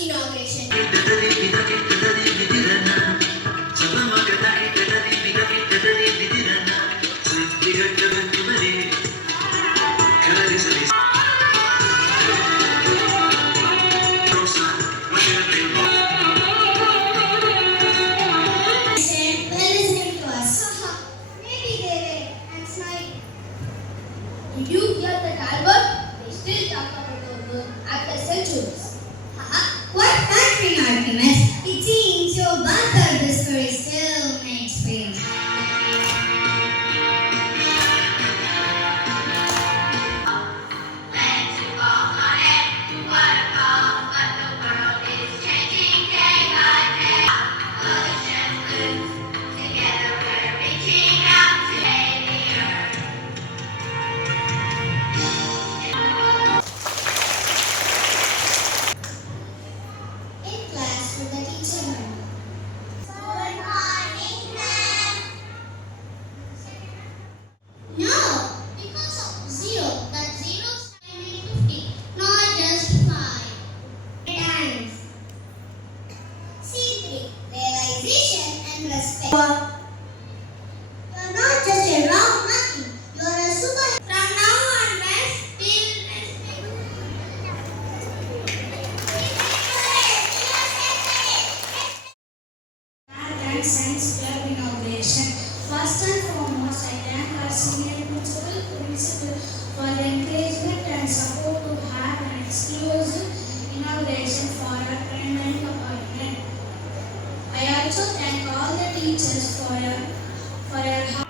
Inauguration. They're listening to us. Maybe they were and smiling. Did you hear that, Albert? They still talk about our work after centuries. What country arguments? It seems your bunker discovery still makes for you. In class with the teacher ma'am. Good morning, ma'am. No, because of zero. That zero is 50, not just 5 times. C3. Realization and respect. You're not just a wrong monkey. You're a super. From now onwards, we'll respect. And Science Club Inauguration. First and foremost, I thank our senior principal for the encouragement and support to have an exclusive inauguration for our primary appointment. I also thank all the teachers for your